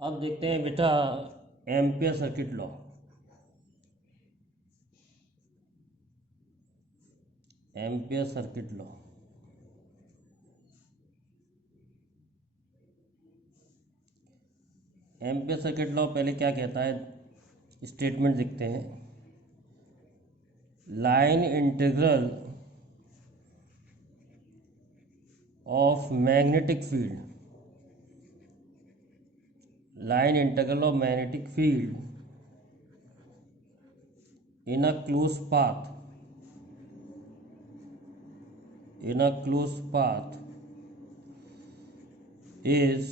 अब देखते हैं बेटा ampere circuit law. Ampere circuit law ampere circuit law पहले क्या कहता है, स्टेटमेंट देखते हैं। Line integral of magnetic field, line integral of magnetic field in a closed path, is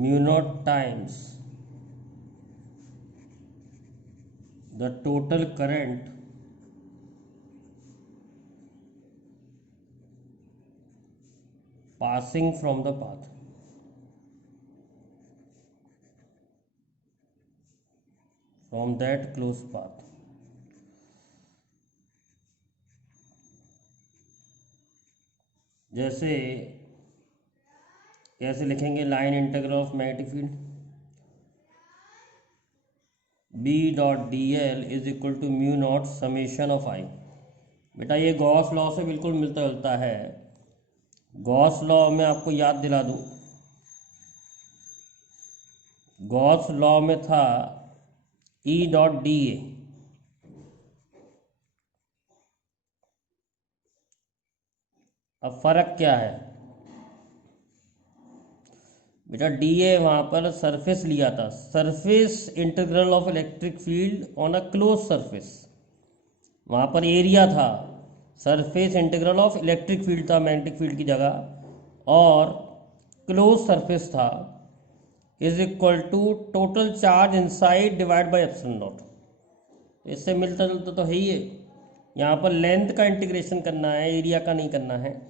mu naught times the total current passing from the path. From that closed path. जैसे कैसे लिखेंगे line integral of magnetic field, B dot D L is equal to mu naught summation of I. बेटा ये Gauss law से बिल्कुल मिलता जुलता है। गॉस लॉ में आपको याद दिला दूं, गॉस लॉ में था ई डॉट डी ए, अब फर्क क्या है बेटा, डी ए वहाँ पर सरफेस लिया था, surface integral of electric field on a close surface, वहाँ पर एरिया था, surface integral of electric field था मैग्नेटिक फील्ड की जगह, और क्लोज सरफेस था, is equal to total charge inside divide by epsilon naught. इससे मिलता जुलता तो है ही है। यहाँ पर लेंथ का इंटीग्रेशन करना है, एरिया का नहीं करना है।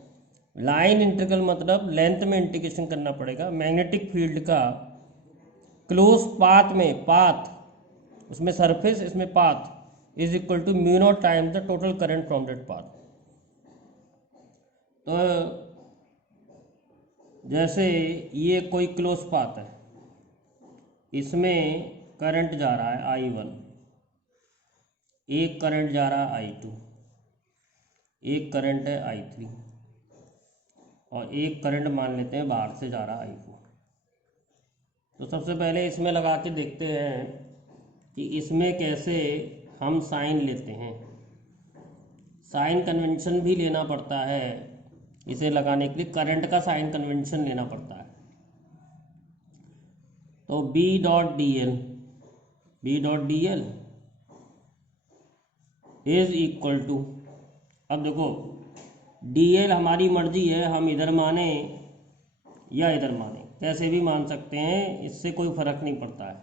लाइन इंटीग्रल मतलब लेंथ में इंटीग्रेशन करना पड़ेगा। मैग्नेटिक फील्ड का क्लोज पाथ में, पाथ उसमें सरफेस, इसमें path, is equal to mu naught times the total current from that path. तो जैसे ये कोई क्लोज पाथ है, इसमें करंट जा रहा है I1, एक करंट जा रहा है I2, एक करंट है I3, और एक करंट मान लेते हैं बाहर से जा रहा है I4। तो सबसे पहले इसमें लगा के देखते हैं कि इसमें कैसे हम साइन लेते हैं। साइन कन्वेंशन भी लेना पड़ता है, इसे लगाने के लिए करंट का साइन कन्वेंशन लेना पड़ता है। तो B dot D L is equal to, अब देखो डी एल हमारी मर्जी है, हम इधर माने या इधर माने, कैसे भी मान सकते हैं, इससे कोई फर्क नहीं पड़ता है।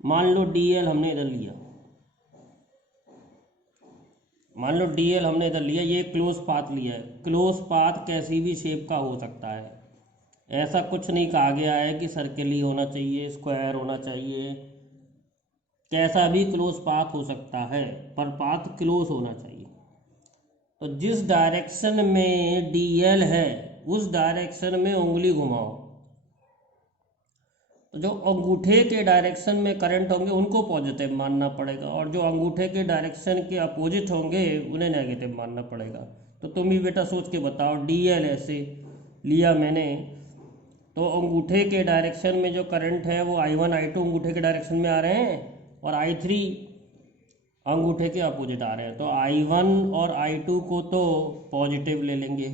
मान लो डी एल हमने इधर लिया, मान लो डी एल हमने इधर लिया, ये क्लोज पाथ लिया है। क्लोज पाथ कैसी भी शेप का हो सकता है, ऐसा कुछ नहीं कहा गया है कि सर्किल ही होना चाहिए, स्क्वायर होना चाहिए, कैसा भी क्लोज पाथ हो सकता है, पर पाथ क्लोज होना चाहिए। तो जिस डायरेक्शन में डी एल है उस डायरेक्शन में उंगली घुमाओ, तो जो अंगूठे के डायरेक्शन में करंट होंगे उनको पॉजिटिव मानना पड़ेगा, और जो अंगूठे के डायरेक्शन के अपोजिट होंगे उन्हें नेगेटिव मानना पड़ेगा। तो तुम ही बेटा सोच के बताओ, डी एल ऐसे लिया मैंने, तो अंगूठे के डायरेक्शन में जो करंट है वो I1 I2 अंगूठे के डायरेक्शन में आ रहे हैं, और I3 अंगूठे के अपोजिट आ रहे हैं। तो I1 और I2 को तो पॉजिटिव ले लेंगे,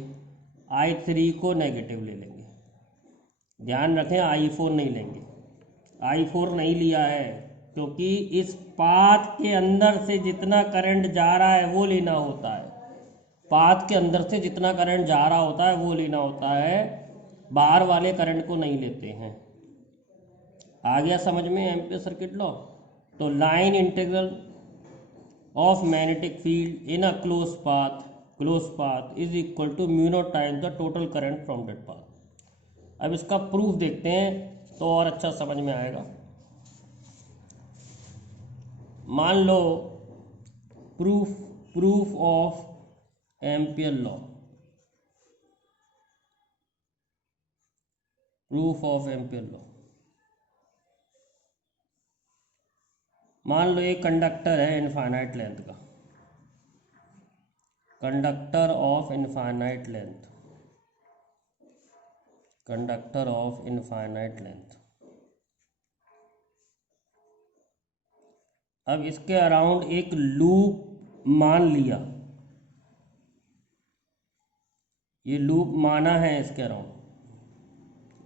I3 को नेगेटिव ले लेंगे। ध्यान रखें I4 नहीं लेंगे, I4 नहीं लिया है, क्योंकि इस पाथ के अंदर से जितना करंट जा रहा है वो लेना होता है, पाथ के अंदर से जितना करंट जा रहा होता है वो लेना होता है, बाहर वाले करंट को नहीं लेते हैं। आ गया समझ में एम्पियर सर्किट लॉ। तो line integral of magnetic field in a close path is equal to mu naught times the total current from that path. अब इसका प्रूफ देखते हैं तो और अच्छा समझ में आएगा। मान लो proof of Ampere law. Proof of Ampere law. मान लो एक कंडक्टर है इनफाइनाइट लेंथ का, conductor of infinite length, conductor of infinite length. अब इसके अराउंड एक लूप मान लिया, ये लूप माना है इसके अराउंड,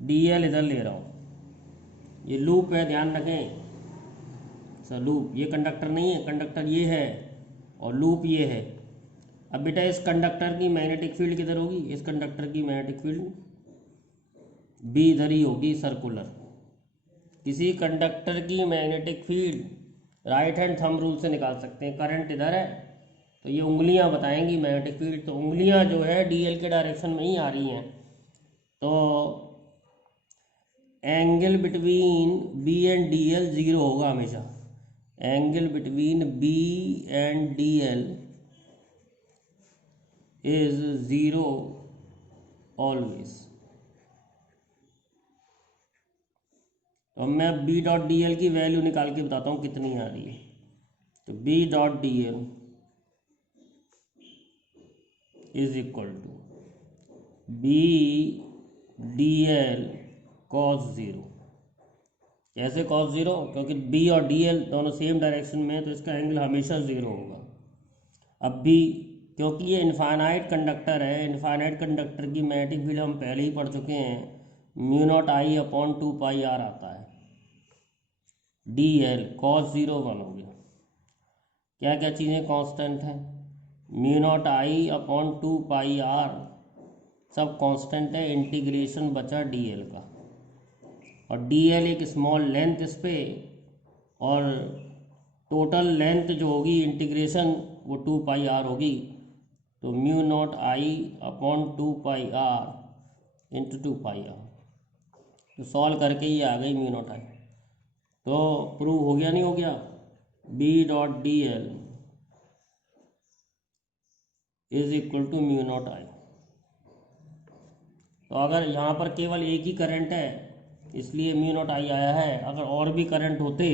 dl इधर ले रहा हूँ, ये लूप है, ध्यान रखें सर, लूप, ये कंडक्टर नहीं है, कंडक्टर ये है और लूप ये है। अब बेटा इस कंडक्टर की मैग्नेटिक फील्ड किधर होगी, इस कंडक्टर की मैग्नेटिक फील्ड बी इधर ही होगी, सर्कुलर। किसी कंडक्टर की magnetic field right hand thumb rule से निकाल सकते हैं, करंट इधर है तो ये उंगलियां बताएंगी मैग्नेटिक फील्ड, तो उंगलियां जो है डीएल के डायरेक्शन में ही आ रही हैं, तो angle between B and D L zero होगा हमेशा, angle between B and D L is zero always. तो मैं बी डॉट डी एल की वैल्यू निकाल के बताता हूँ कितनी आ रही है। तो B dot D L is equal to B D L cos zero. कैसे कॉस ज़ीरो, क्योंकि बी और डी एल दोनों सेम डायरेक्शन में है तो इसका एंगल हमेशा ज़ीरो होगा। अब बी, क्योंकि ये इनफाइनाइट कंडक्टर है, इनफाइनाइट कंडक्टर की मैग्नेटिक फील्ड हम पहले ही पढ़ चुके हैं, mu naught I upon 2 pi R आता है, D L cos zero one हो गया। क्या क्या चीज़ें कांस्टेंट हैं, mu naught I upon 2 pi R सब कांस्टेंट है, इंटीग्रेशन बचा डी एल का, और डी एल एक स्मॉल लेंथ इस पे, और टोटल लेंथ जो होगी इंटीग्रेशन वो 2 पाई आर होगी, तो mu naught I upon 2 pi R into 2 pi R. तो सॉल्व करके ये आ गई म्यू नॉट आई। तो प्रूव हो गया नहीं हो गया, B dot D L is equal to mu naught I. तो अगर यहाँ पर केवल एक ही करंट है इसलिए म्यू नॉट आई आया है, अगर और भी करंट होते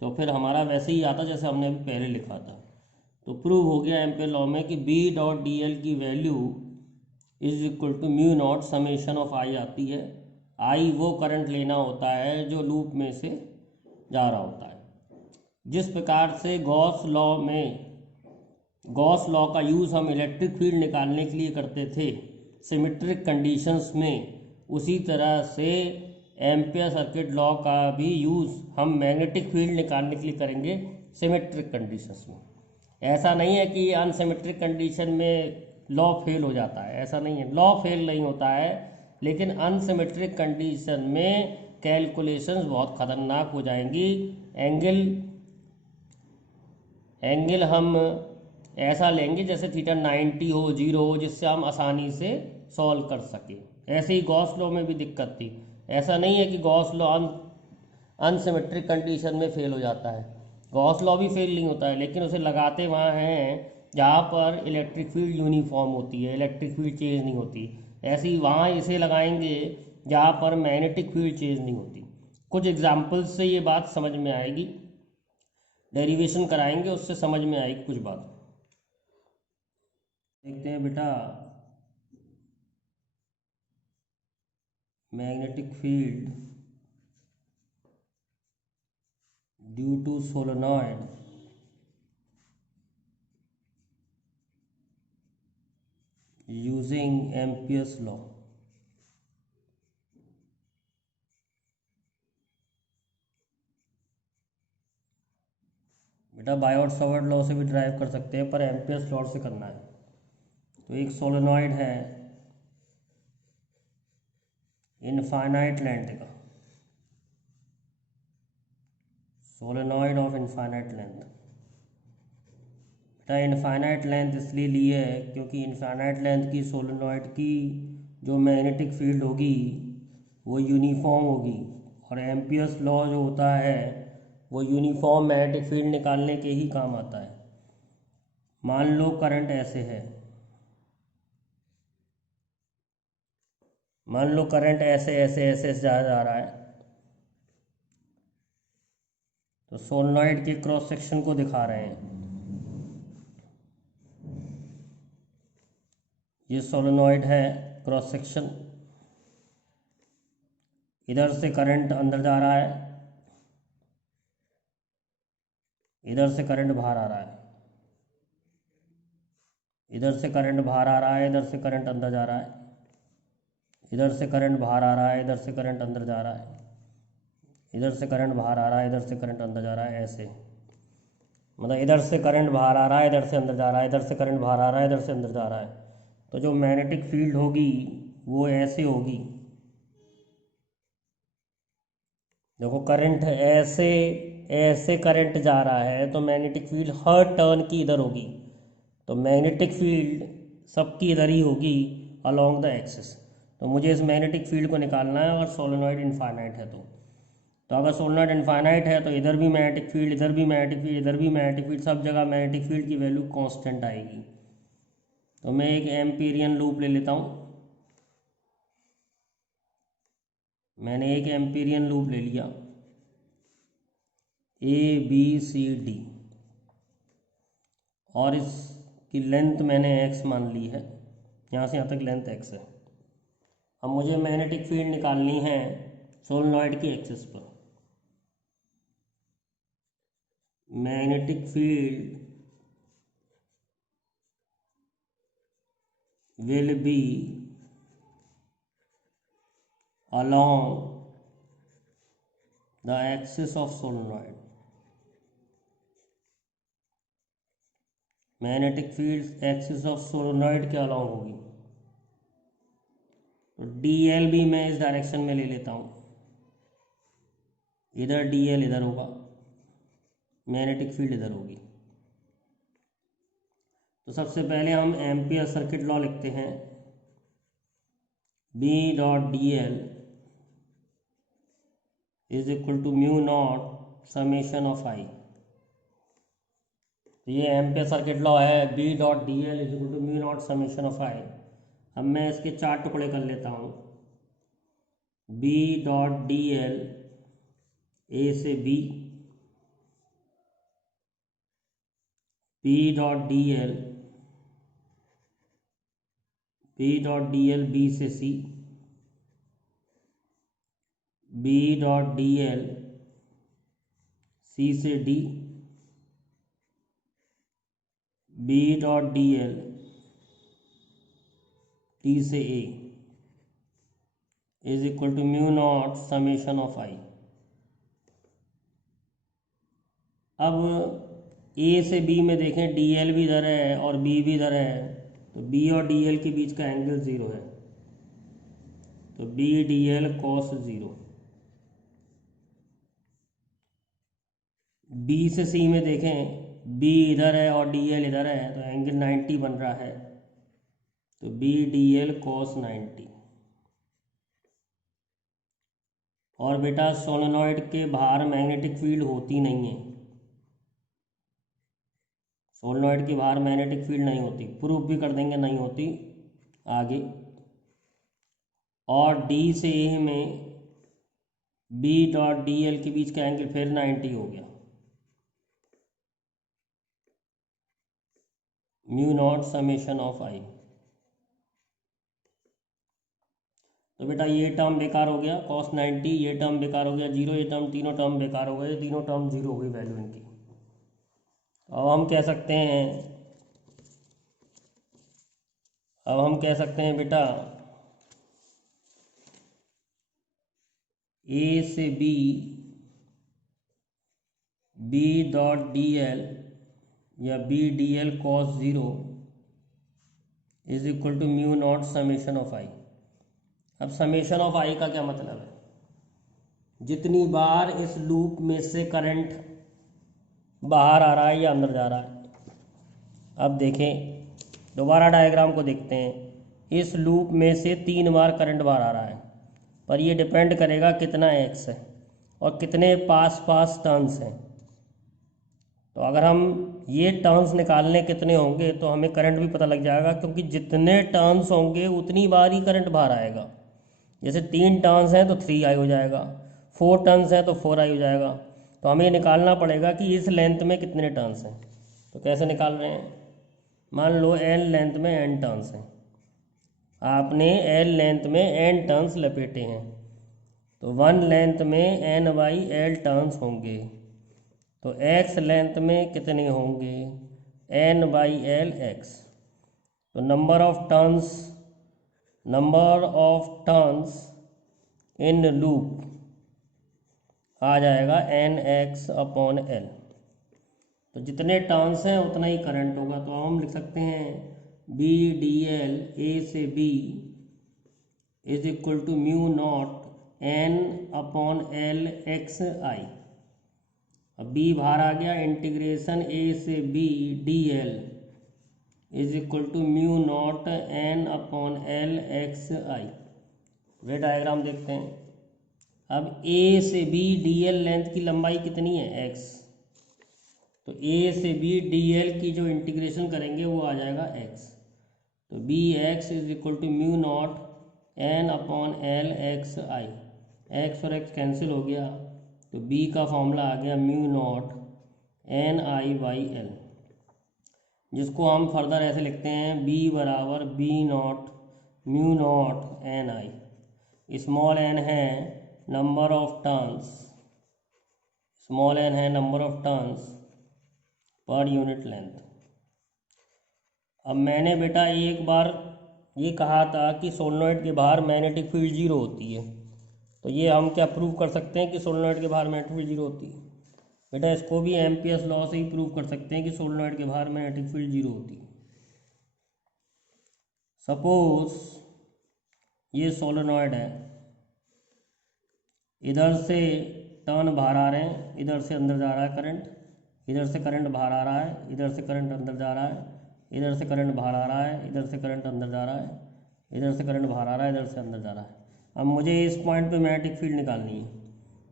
तो फिर हमारा वैसे ही आता जैसे हमने अभी पहले लिखा था। तो प्रूव हो गया एम्पियर लॉ में कि बी डॉट डी एल की value is equal to mu naught summation of I आती है। आई वो करंट लेना होता है जो लूप में से जा रहा होता है। जिस प्रकार से गॉस लॉ का यूज़ हम इलेक्ट्रिक फील्ड निकालने के लिए करते थे सिमेट्रिक कंडीशंस में, उसी तरह से एम्पियर सर्किट लॉ का भी यूज़ हम मैग्नेटिक फील्ड निकालने के लिए करेंगे सिमेट्रिक कंडीशंस में। ऐसा नहीं है कि अनसिमेट्रिक कंडीशन में लॉ फेल हो जाता है, ऐसा नहीं है, लॉ फेल नहीं होता है, लेकिन अनसिमेट्रिक कंडीशन में कैलकुलेशंस बहुत ख़तरनाक हो जाएंगी। एंगल हम ऐसा लेंगे जैसे थीटा 90 हो, 0 हो, जिससे हम आसानी से सॉल्व कर सकें। ऐसे ही गॉस लॉ में भी दिक्कत थी, ऐसा नहीं है कि गॉस लॉ अनसिमेट्रिक कंडीशन में फेल हो जाता है, गॉस लॉ भी फेल नहीं होता है, लेकिन उसे लगाते वहाँ हैं जहाँ पर इलेक्ट्रिक फील्ड यूनिफॉर्म होती है, इलेक्ट्रिक फील्ड चेंज नहीं होती। ऐसे ही वहाँ इसे लगाएंगे जहाँ पर मैग्नेटिक फील्ड चेंज नहीं होती। कुछ एग्जाम्पल्स से ये बात समझ में आएगी, डेरिवेशन कराएंगे उससे समझ में आएगी कुछ बात। देखते हैं बेटा, magnetic field due to solenoid using Ampere's law. बेटा बायोट सावर्ट लॉ से भी ड्राइव कर सकते हैं, पर एम्पियर्स लॉ से करना है। तो एक सोलेनॉइड है इनफाइनाइट लेंथ का, सोलेनॉइड ऑफ इनफाइनाइट लेंथ। बेटा इनफाइनाइट लेंथ इसलिए ली है क्योंकि इनफाइनाइट लेंथ की सोलेनॉइड की जो मैग्नेटिक फील्ड होगी वो यूनिफॉर्म होगी, और एम्पियर्स लॉ जो होता है वो यूनिफॉर्म मैग्नेटिक फील्ड निकालने के ही काम आता है। मान लो करंट ऐसे है, मान लो करंट ऐसे ऐसे ऐसे ऐसे जा रहा है, तो सोलेनॉइड के क्रॉस सेक्शन को दिखा रहे हैं। ये सोलेनॉइड है, क्रॉस सेक्शन, इधर से करंट अंदर जा रहा है, इधर से करंट बाहर आ रहा है, इधर से करंट बाहर आ रहा है, इधर से करंट अंदर जा रहा है, इधर से करंट बाहर आ रहा है, इधर से करंट अंदर जा रहा है, इधर से करंट बाहर आ रहा है, इधर से करंट अंदर जा रहा है, ऐसे। मतलब इधर से करंट बाहर आ रहा है, इधर से अंदर जा रहा है, इधर से करंट बाहर आ रहा है, इधर से अंदर जा रहा है। तो जो मैग्नेटिक फील्ड होगी वो ऐसे होगी। देखो करंट ऐसे ऐसे करंट जा रहा है, तो मैग्नेटिक फील्ड हर टर्न की इधर होगी। तो मैग्नेटिक फील्ड सबकी इधर ही होगी अलोंग द एक्सिस। तो मुझे इस मैग्नेटिक फील्ड को निकालना है, अगर सोलेनॉइड इनफाइनाइट है तो अगर सोलेनॉइड इनफाइनाइट है तो इधर भी मैग्नेटिक फील्ड, इधर भी मैग्नेटिक फील्ड, इधर भी मैग्नेटिक फील्ड, सब जगह मैग्नेटिक फील्ड की वैल्यू कांस्टेंट आएगी। तो मैं एक एम्पीरियन लूप ले लेता हूँ। मैंने एक एम्पीरियन लूप ले लिया, ABCD, और इसकी लेंथ मैंने x मान ली है, यहाँ से यहाँ तक लेंथ x है। अब मुझे मैग्नेटिक फील्ड निकालनी है सोलेनॉइड की एक्सिस पर। Magnetic field will be along the axis of solenoid. Magnetic field axis of solenoid के अलोंग होगी। तो DL भी मैं इस डायरेक्शन में ले लेता हूँ, इधर DL इधर होगा, मैग्नेटिक फील्ड इधर होगी। तो सबसे पहले हम एम्पियर सर्किट लॉ लिखते हैं, B.dl is equal to mu naught summation of I। तो ये एम्पियर सर्किट लॉ है, B.dl is equal to mu naught summation of I। अब मैं इसके 4 टुकड़े कर लेता हूँ, B.dl A से B, B.dl B से C, B.dl C से D, B.dl T से A is equal to mu naught summation of I। अब A से B में देखें, DL भी इधर है और B भी इधर है, तो B और DL के बीच का एंगल 0 है, तो BDL cos 0। B से C में देखें, B इधर है और DL इधर है, तो एंगल 90 बन रहा है, तो BDL cos 90। और बेटा सोलेनॉइड के बाहर मैग्नेटिक फील्ड होती नहीं है, सोलेनॉइड के बाहर मैग्नेटिक फील्ड नहीं होती, प्रूफ भी कर देंगे नहीं होती आगे। और D से A में B.dl के बीच का एंगल फिर 90 हो गया, mu naught summation of I। तो बेटा ये टर्म बेकार हो गया cos 90, ये टर्म बेकार हो गया 0, ये टर्म, तीनों टर्म बेकार हो गए, तीनों टर्म 0 हो गई वैल्यू इनकी। अब हम कह सकते हैं, बेटा A से B B.dl या BDL cos 0 is equal to mu naught summation of I। अब समेशन ऑफ I का क्या मतलब है, जितनी बार इस लूप में से करंट बाहर आ रहा है या अंदर जा रहा है। अब देखें, दोबारा डायग्राम को देखते हैं, इस लूप में से 3 बार करंट बाहर आ रहा है, पर ये डिपेंड करेगा कितना एक्स है और कितने पास पास टर्न्स हैं। तो अगर हम ये टर्न्स निकालने कितने होंगे तो हमें करंट भी पता लग जाएगा, क्योंकि जितने टर्न्स होंगे उतनी बार ही करंट बाहर आएगा। जैसे 3 टर्न्स हैं तो 3i हो जाएगा, 4 टर्न्स हैं तो 4i हो जाएगा। तो हमें ये निकालना पड़ेगा कि इस लेंथ में कितने टर्न्स हैं। तो कैसे निकाल रहे हैं, मान लो n लेंथ में n टर्न्स हैं, आपने n लेंथ में n टर्न्स लपेटे हैं, तो 1 लेंथ में n/l टर्न्स होंगे। तो x लेंथ में कितने होंगे, n/l x। तो number of turns in loop आ जाएगा nx/l। तो जितने टर्न्स हैं उतना ही करंट होगा। तो हम लिख सकते हैं b dl a से b is equal to mu naught n/l xi। अब b बाहर आ गया, इंटीग्रेशन a से b dl is equal to mu naught n/l xi। वे डायग्राम देखते हैं। अब a से b dl लेंथ की लंबाई कितनी है, x। तो a से b dl की जो इंटीग्रेशन करेंगे वो आ जाएगा x। तो bx is equal to mu naught n/l xi। x और x कैंसिल हो गया, तो b का फॉर्मूला आ गया म्यू नॉट ni/l, जिसको हम फर्दर ऐसे लिखते हैं b बराबर b not mu naught ni। Small n है number of turns, small n है number of turns per unit length. अब मैंने बेटा एक बार ये कहा था कि सोलेनोइड के बाहर मैग्नेटिक फील्ड 0 होती है, तो ये हम क्या प्रूव कर सकते हैं कि सोलेनोइड के बाहर मैग्नेटिक फील्ड 0 होती है। बेटा इसको भी एम्पियर्स लॉ से ही प्रूव कर सकते हैं कि सोलेनोइड के बाहर मैग्नेटिक फील्ड 0 होती है। सपोज ये सोलेनोइड है, इधर से टर्न बाहर आ रहे हैं, इधर से अंदर जा रहा है करंट, इधर से करंट बाहर आ रहा है, इधर से करंट अंदर जा रहा है, इधर से करंट बाहर आ रहा है, इधर से करंट अंदर जा रहा है, इधर से करंट बाहर आ रहा है, इधर से अंदर जा रहा है। अब मुझे इस पॉइंट पे मैग्नेटिक फील्ड निकालनी है,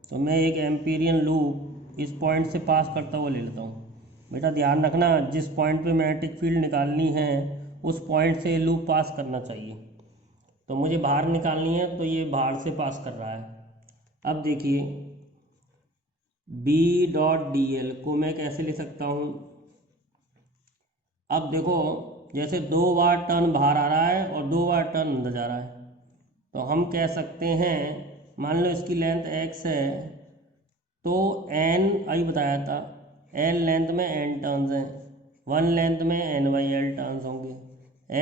तो मैं एक एम्पीरियन लूप इस पॉइंट से पास करता हुआ ले लेता हूँ। बेटा ध्यान रखना, जिस पॉइंट पे मैग्नेटिक फील्ड निकालनी है उस पॉइंट से लूप पास करना चाहिए। तो मुझे बाहर निकालनी है, तो ये बाहर से पास कर रहा है। अब देखिए B.dl को मैं कैसे ले सकता हूँ। अब देखो जैसे 2 बार टर्न बाहर आ रहा है और 2 बार टर्न अंदर जा रहा है, तो हम कह सकते हैं, मान लो इसकी लेंथ x है, तो n अभी बताया था n लेंथ में n टर्न्स हैं, 1 लेंथ में n/l टर्न्स होंगे,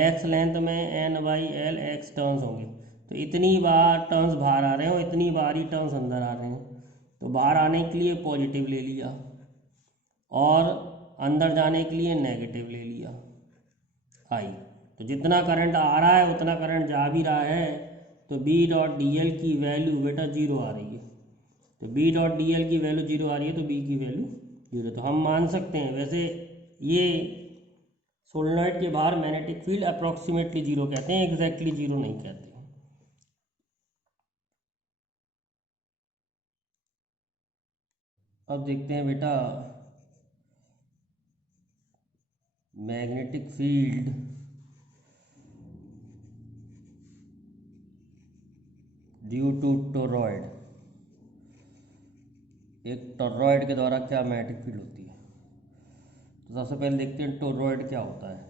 x लेंथ में n/l x टर्न्स होंगे। तो इतनी बार टर्न्स बाहर आ रहे हैं और इतनी बार ही टर्न्स अंदर आ रहे हैं, तो बाहर आने के लिए पॉजिटिव ले लिया और अंदर जाने के लिए नेगेटिव ले लिया आई। तो जितना करंट आ रहा है उतना करंट जा भी रहा है, तो B.dl की वैल्यू बेटा 0 आ रही है। तो B.dl की वैल्यू 0 आ रही है, तो B की वैल्यू 0। तो हम मान सकते हैं, वैसे ये सोलेनोइड के बाहर मैग्नेटिक फील्ड अप्रॉक्सीमेटली 0 कहते हैं, एग्जैक्टली 0 नहीं कहते। अब देखते हैं बेटा magnetic field due to toroid, एक टोरॉइड के द्वारा क्या मैग्नेटिक फील्ड होती है। तो सबसे पहले देखते हैं टोरॉइड क्या होता है।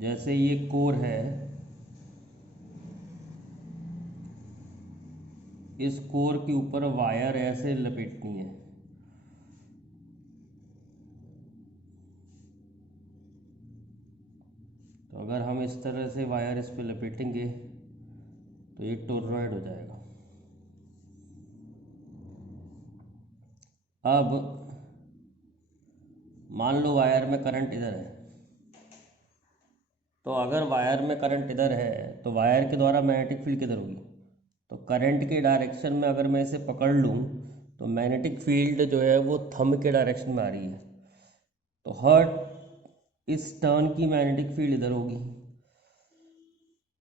जैसे ये कोर है, इस कोर के ऊपर वायर ऐसे लपेटनी है, तो अगर हम इस तरह से वायर इस पे लपेटेंगे तो ये टोरॉइड हो जाएगा। अब मान लो वायर में करंट इधर है, तो अगर वायर में करंट इधर है तो वायर के द्वारा मैग्नेटिक फील्ड किधर होगी। तो करंट के डायरेक्शन में अगर मैं इसे पकड़ लूँ तो मैग्नेटिक फील्ड जो है वो थंब के डायरेक्शन में आ रही है, तो हर इस टर्न की मैग्नेटिक फील्ड इधर होगी,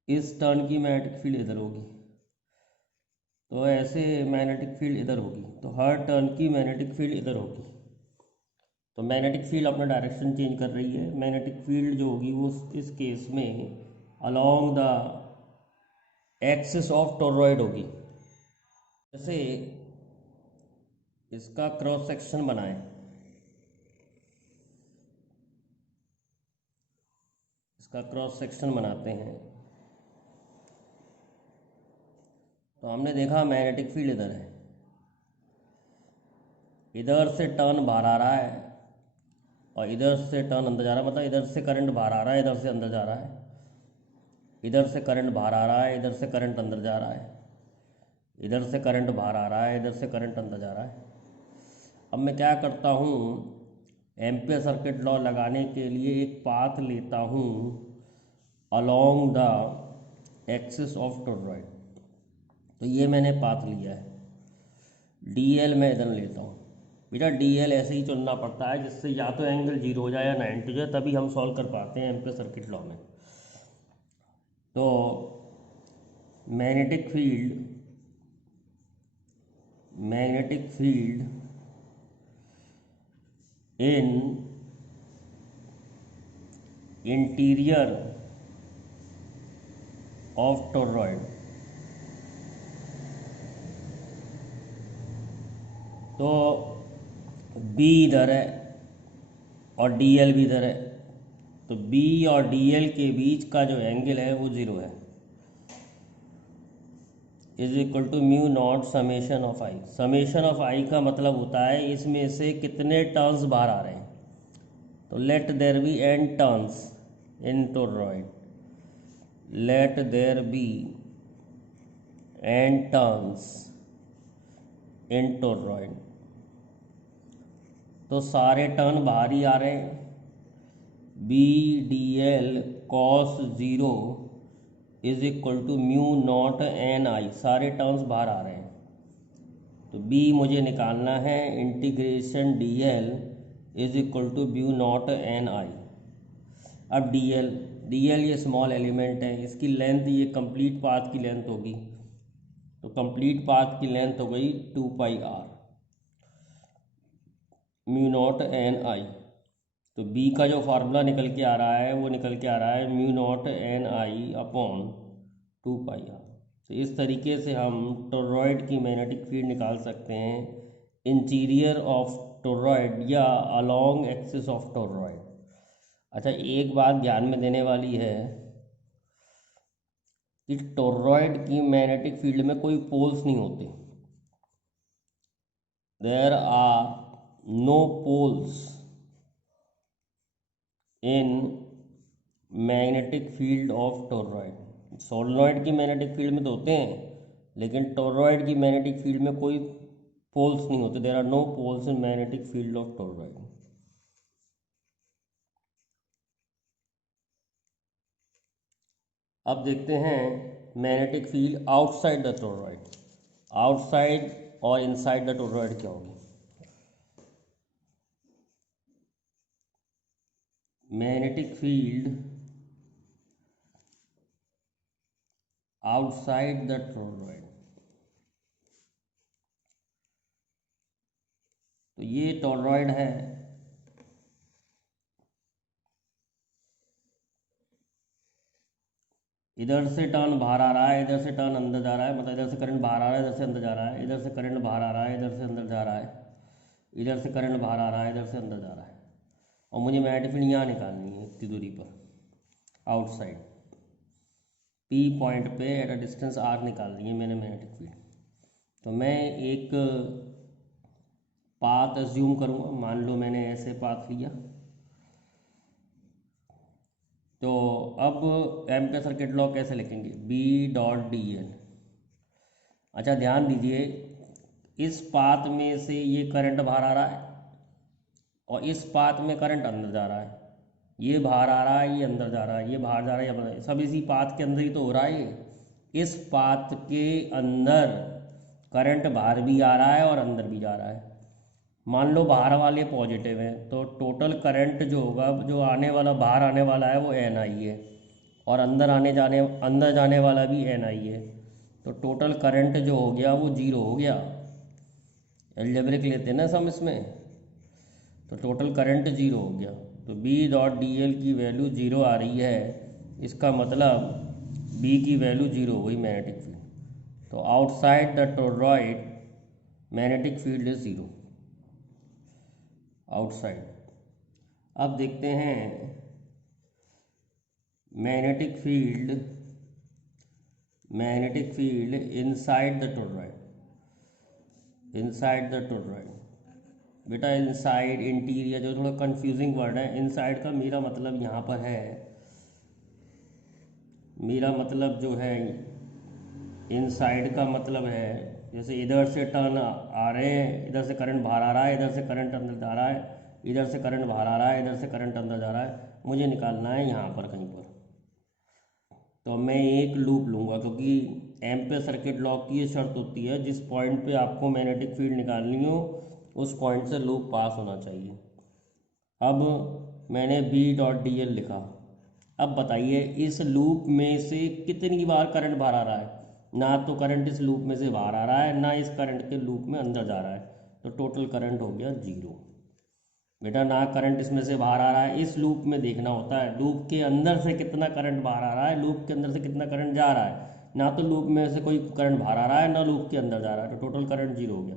इस टर्न की मैग्नेटिक फील्ड इधर होगी, तो ऐसे मैग्नेटिक फील्ड इधर होगी, तो हर टर्न की मैग्नेटिक फील्ड इधर होगी। तो मैग्नेटिक फील्ड अपना डायरेक्शन चेंज कर रही है। मैग्नेटिक फील्ड जो होगी वो इस केस में along the axis of toroid होगी। जैसे इसका क्रॉस सेक्शन बनाएं, इसका क्रॉस सेक्शन बनाते हैं तो हमने देखा मैग्नेटिक फील्ड इधर है, इधर से टर्न बाहर आ रहा है और इधर से टर्न अंदर जा रहा है, मतलब इधर से करंट बाहर आ रहा है, इधर से अंदर जा रहा है, इधर से करंट बाहर आ रहा है, इधर से करंट अंदर जा रहा है, इधर से करंट बाहर आ रहा है, इधर से करंट अंदर जा रहा है। अब मैं क्या करता हूँ, एम्पियर सर्किट लॉ लगाने के लिए एक पाथ लेता हूँ along the axis of toroid. तो ये मैंने पाथ लिया है, DL मैं इधर लेता हूँ। बेटा DL ऐसे ही चुनना पड़ता है जिससे या तो एंगल 0 हो जाए या 90 हो जाए, तभी हम सॉल्व कर पाते हैं एम्पियर सर्किट लॉ में। तो magnetic field in interior of toroid, तो B इधर है और DL भी इधर है, तो B और DL के बीच का जो एंगल है वो 0 है, is equal to mu naught summation of I. Summation of I का मतलब होता है इसमें से कितने टर्न्स बाहर आ रहे हैं। तो let there be n turns in toroid, let there be n turns in toroid, तो सारे टर्न बाहर ही आ रहे हैं। BDL cos 0 is equal to mu naught NI, सारे टर्म्स बाहर आ रहे हैं। तो B मुझे निकालना है, integration DL is equal to mu naught NI। अब DL ये स्मॉल एलिमेंट है, इसकी लेंथ ये कंप्लीट पाथ की लेंथ होगी, तो कंप्लीट पाथ की लेंथ हो गई 2πr म्यू नॉट NI। तो B का जो फार्मूला निकल के आ रहा है वो निकल के आ रहा है mu naught NI upon 2πr। तो इस तरीके से हम टोरॉइड की मैग्नेटिक फील्ड निकाल सकते हैं इंटीरियर ऑफ टोरॉइड या अलोंग एक्सिस ऑफ टोरॉइड। अच्छा, एक बात ध्यान में देने वाली है कि टोरॉइड की मैग्नेटिक फील्ड में कोई पोल्स नहीं होते, there are no poles in magnetic field of toroid. Solenoid की मैग्नेटिक फील्ड में तो होते हैं, लेकिन टोरॉइड की मैग्नेटिक फील्ड में कोई पोल्स नहीं होते, there are no poles in magnetic field of toroid. अब देखते हैं magnetic field outside the toroid. Outside और इनसाइड द टोरॉइड क्या होगी। Magnetic field outside the toroid, तो ये टोरॉइड है, इधर से टर्न बाहर आ रहा है, इधर से टर्न अंदर जा रहा है, मतलब इधर से करंट बाहर आ रहा है, इधर से अंदर जा रहा है, इधर से करंट बाहर आ रहा है, इधर से अंदर जा रहा है, इधर से करंट बाहर आ रहा है, इधर से अंदर जा रहा है। और मुझे मैग्नेटिक फील्ड यहाँ निकालनी है इतनी दूरी पर, आउटसाइड P पॉइंट पे एट अ डिस्टेंस R निकालनी है मैंने मैग्नेटिक फील्ड। तो मैं एक पाथ एज्यूम करूँगा, मान लो मैंने ऐसे पाथ लिया। तो अब एम्पियर सर्किट लॉ कैसे लिखेंगे, B.dl। अच्छा, ध्यान दीजिए, इस पाथ में से ये करंट बाहर आ रहा है और इस पाथ में करंट अंदर जा रहा है, ये बाहर आ रहा है, ये अंदर जा रहा है, ये बाहर जा रहा है, ये अंदर, सब इसी पाथ के अंदर ही तो हो रहा है। इस पाथ के अंदर करंट बाहर भी आ रहा है और अंदर भी जा रहा है। मान लो बाहर वाले पॉजिटिव हैं, तो टोटल करंट जो होगा, जो आने वाला बाहर आने वाला है वो NI है, और अंदर जाने वाला भी NI है। तो टोटल करंट जो हो गया वो 0 हो गया। एल्जेब्रिक लेते हैं ना सम इसमें, तो टोटल करंट 0 हो गया। तो B.dl की वैल्यू 0 आ रही है, इसका मतलब बी की वैल्यू जीरो हो गई मैग्नेटिक फील्ड। तो outside the toroid magnetic field is zero outside. अब देखते हैं magnetic field inside the toroid. बेटा इनसाइड इंटीरियर जो थोड़ा कंफ्यूजिंग वर्ड है, इनसाइड का मेरा मतलब यहाँ पर है, मेरा मतलब जो है इनसाइड का मतलब है जैसे इधर से टर्न आ रहे हैं, इधर से करंट बाहर आ रहा है, इधर से करंट अंदर जा रहा है, इधर से करंट बाहर आ रहा है, इधर से करंट अंदर जा रहा है, मुझे निकालना है यहाँ पर कहीं पर। तो मैं एक लूप लूँगा क्योंकि एम्पीयर सर्किट लॉ की ये शर्त होती है, जिस पॉइंट पे आपको मैग्नेटिक फील्ड निकालनी हो उस पॉइंट से लूप पास होना चाहिए। अब मैंने बी डॉट डी एल लिखा। अब बताइए इस लूप में से कितनी बार करंट बाहर आ रहा है। ना तो करंट इस लूप में से बाहर आ रहा है, ना इस करंट के लूप में अंदर जा रहा है, तो टोटल करंट हो गया जीरो। बेटा ना करंट इसमें से बाहर आ रहा है, इस लूप में देखना होता है लूप के अंदर से कितना करंट बाहर आ रहा है, लूप के अंदर से कितना करंट जा रहा है। ना तो लूप में से कोई करंट बाहर आ रहा है, ना लूप के अंदर जा रहा है, तो टोटल करंट जीरो हो गया।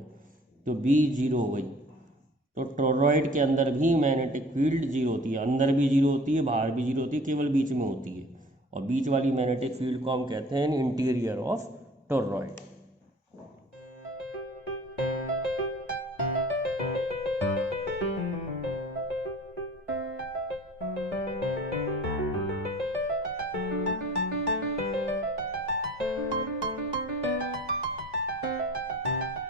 तो बी जीरो हो गई। तो टोरॉइड के अंदर भी मैग्नेटिक फील्ड जीरो होती है, अंदर भी जीरो होती है, बाहर भी जीरो होती है, केवल बीच में होती है। और बीच वाली मैग्नेटिक फील्ड को हम कहते हैं इंटीरियर ऑफ टोरॉइड।